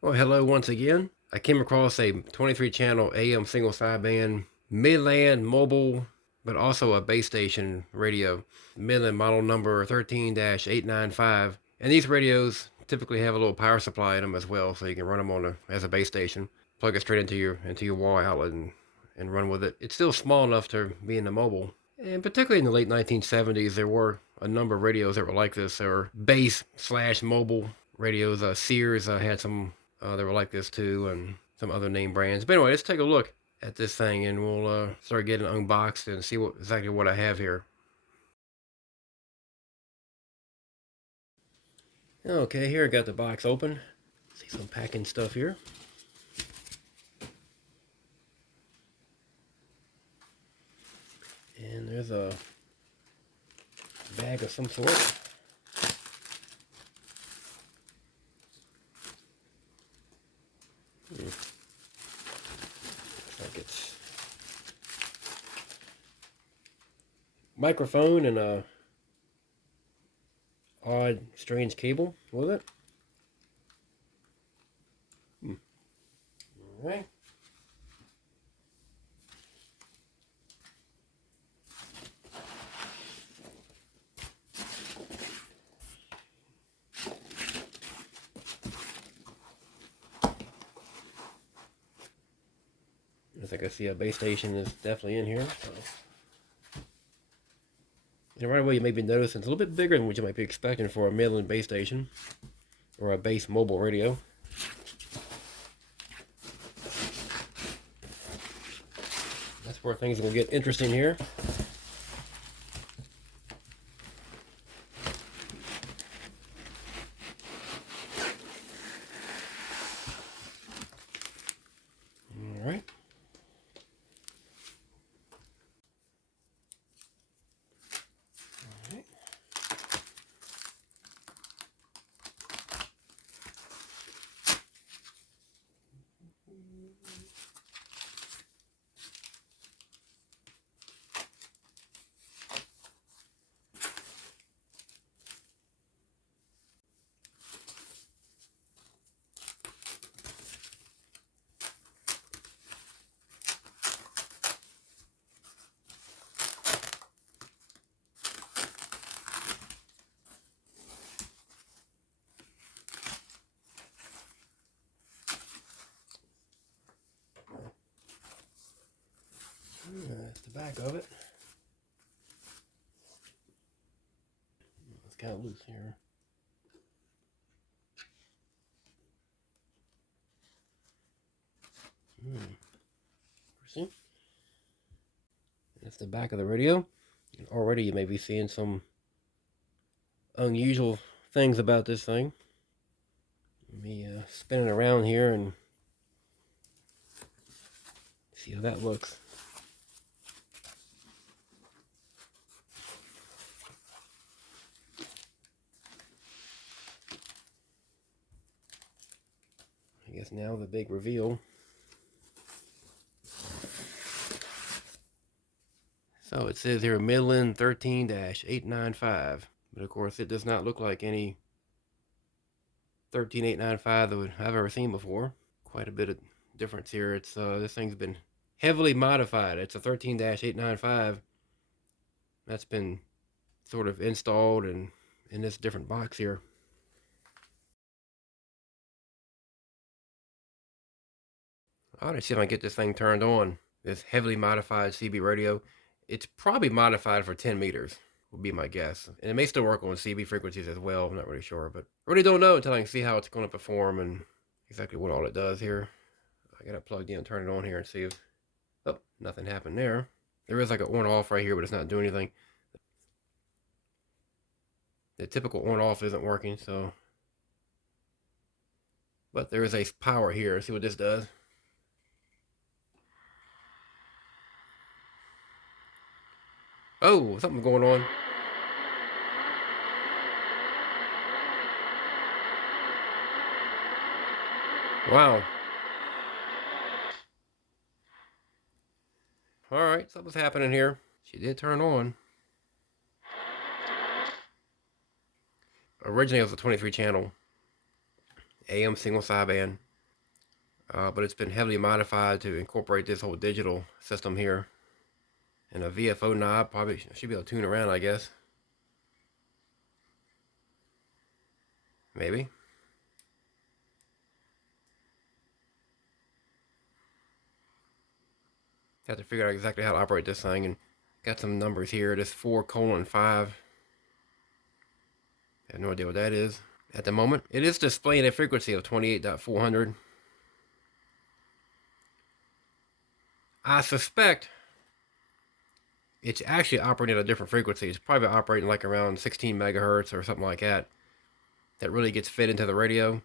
Well, hello once again. I came across a 23 channel AM single sideband Midland mobile, but also a base station radio. Midland model number 13-895. And these radios typically have a little power supply in them as well, so you can run them as a base station. Plug it straight into your wall outlet and run with it. It's still small enough to be in the mobile. And particularly in the late 1970s, there were a number of radios that were like this. There were base slash mobile radios. Sears had some that were like this too, and some other name brands. But anyway, let's take a look at this thing, and we'll start getting unboxed and see exactly what I have here. Okay, here I got the box open. See some packing stuff here. And there's a bag of some sort. Looks like it's microphone and a odd, strange cable with it. All right. As I can see, a base station is definitely in here. So. And right away, you may be noticing it's a little bit bigger than what you might be expecting for a Midland base station or a base mobile radio. That's where things will get interesting here. All right. That's the back of it. It's kind of loose here. See? That's the back of the radio. And already you may be seeing some unusual things about this thing. Let me spin it around here and see how that looks. I guess now the big reveal. So it says here Midland 13-895, but of course it does not look like any 13895 that I've ever seen before. Quite a bit of difference here. It's this thing's been heavily modified. It's a 13-895 that's been sort of installed and in this different box here. I want to see if I can get this thing turned on. This heavily modified CB radio. It's probably modified for 10 meters, would be my guess. And it may still work on CB frequencies as well. I'm not really sure, but I really don't know until I can see how it's going to perform and exactly what all it does here. I got it plugged in, turn it on here and see if, oh, nothing happened there. There is like an on off right here, but it's not doing anything. The typical on off isn't working, so. But there is a power here. Let's see what this does. Oh, something's going on. Wow. All right, something's happening here. She did turn on. Originally, it was a 23 channel AM single sideband. but it's been heavily modified to incorporate this whole digital system here. And a VFO knob probably should be able to tune around, I guess. Maybe. Have to figure out exactly how to operate this thing, and got some numbers here. This 4:5. I have no idea what that is at the moment. It is displaying a frequency of 28.400. I suspect it's actually operating at a different frequency. It's probably operating like around 16 megahertz or something like that. That really gets fed into the radio.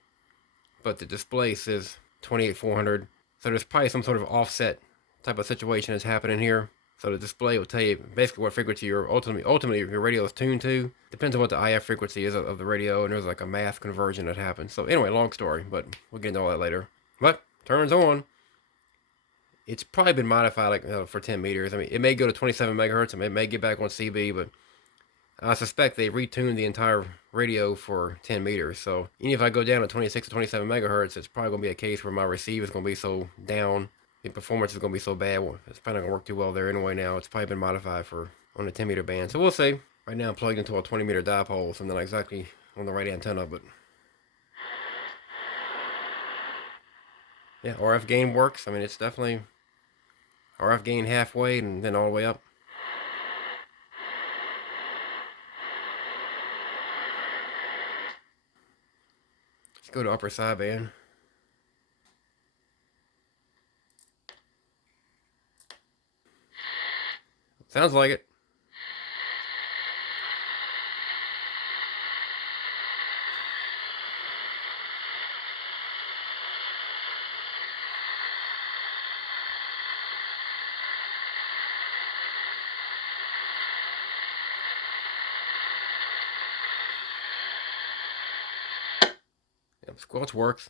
But the display says 28,400. So there's probably some sort of offset type of situation that's happening here. So the display will tell you basically what frequency you're ultimately your radio is tuned to. Depends on what the IF frequency is of the radio, and there's like a math conversion that happens. So anyway, long story, but we'll get into all that later. But turns on. It's probably been modified like for 10 meters. I mean, it may go to 27 megahertz, and it may get back on CB, but I suspect they retuned the entire radio for 10 meters. So even if I go down to 26 to 27 megahertz, it's probably going to be a case where my receiver is going to be so down, the performance is going to be so bad. Well, it's probably not going to work too well there anyway now. It's probably been modified for on the 10 meter band. So we'll see. Right now I'm plugged into a 20 meter dipole, so I'm not exactly on the right antenna, but yeah, RF gain works. I mean, it's definitely RF gain halfway and then all the way up. Let's go to upper sideband. Sounds like it. Yep, squelch works.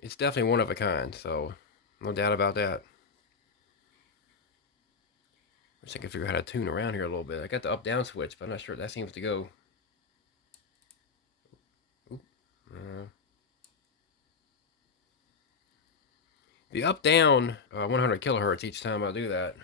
It's definitely one of a kind, so no doubt about that. I wish I could figure out how to tune around here a little bit. I got the up-down switch, but I'm not sure that seems to go. The up-down 100 kilohertz each time I do that.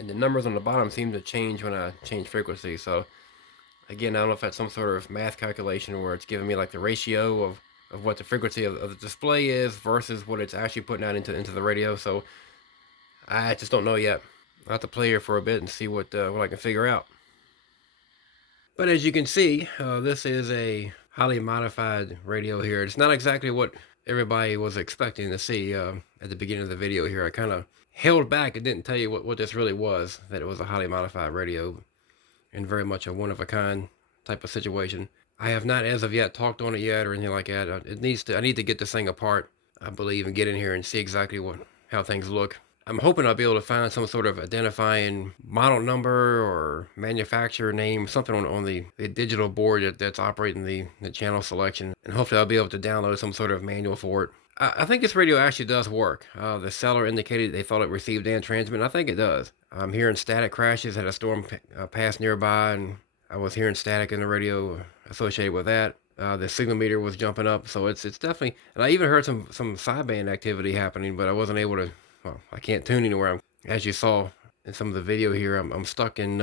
And the numbers on the bottom seem to change when I change frequency. So again, I don't know if that's some sort of math calculation where it's giving me like the ratio of what the frequency of the display is versus what it's actually putting out into the radio. So I just don't know yet. I'll have to play here for a bit and see what I can figure out. But as you can see, this is a highly modified radio here. It's not exactly what everybody was expecting to see at the beginning of the video here. I kind of held back and didn't tell you what this really was, that it was a highly modified radio and very much a one-of-a-kind type of situation. I have not as of yet talked on it yet or anything like that. I need to get this thing apart, I believe, and get in here and see exactly how things look. I'm hoping I'll be able to find some sort of identifying model number or manufacturer name, something on the digital board that's operating the channel selection. And hopefully I'll be able to download some sort of manual for it. I think this radio actually does work. The seller indicated they thought it received and transmit, and I think it does. I'm hearing static crashes. Had a storm pass nearby, and I was hearing static in the radio associated with that. The signal meter was jumping up, so it's definitely. And I even heard some sideband activity happening, but I wasn't able to. Well, I can't tune anywhere. As you saw in some of the video here, I'm stuck in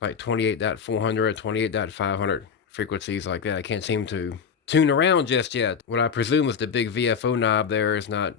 like 28.400, 28.500 frequencies like that. I can't seem to tune around just yet. What I presume is the big VFO knob there is not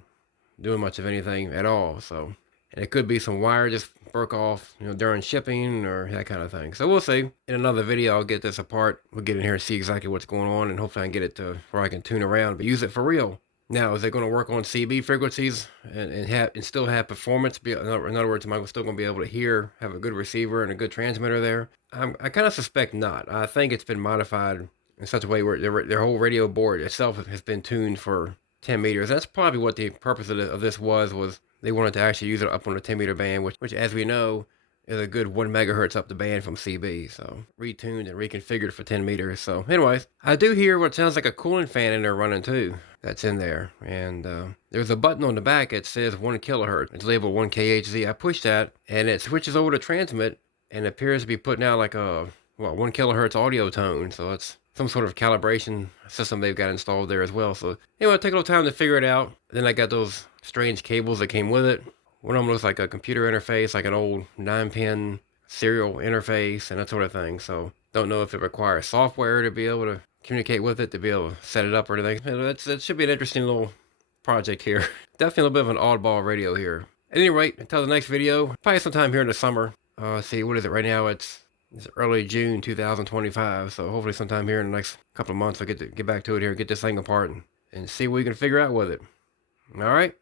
doing much of anything at all. So, and it could be some wire just broke off, during shipping or that kind of thing. So we'll see. In another video, I'll get this apart. We'll get in here and see exactly what's going on, and hopefully I can get it to where I can tune around, but use it for real. Now, is it going to work on CB frequencies and still have performance? In other words, am I still going to be able to have a good receiver and a good transmitter there? I kind of suspect not. I think it's been modified in such a way where their whole radio board itself has been tuned for 10 meters. That's probably what the purpose of this was they wanted to actually use it up on the 10 meter band, which as we know, is a good 1 megahertz up the band from CB. So retuned and reconfigured for 10 meters. So anyways, I do hear what sounds like a cooling fan in there running too. That's in there. And there's a button on the back that says 1 kilohertz. It's labeled 1 kHz. I push that and it switches over to transmit and appears to be putting out like a 1 kilohertz audio tone. So it's some sort of calibration system they've got installed there as well. So anyway, take a little time to figure it out. Then I got those strange cables that came with it. One of them looks like a computer interface, like an old 9-pin serial interface and that sort of thing. So don't know if it requires software to be able to communicate with it, to be able to set it up or anything. It should be an interesting little project here. Definitely a little bit of an oddball radio here. At any rate, until the next video, probably sometime here in the summer. See, what is it right now? It's early June 2025, so hopefully sometime here in the next couple of months I'll get back to it here, get this thing apart and see what we can figure out with it. All right.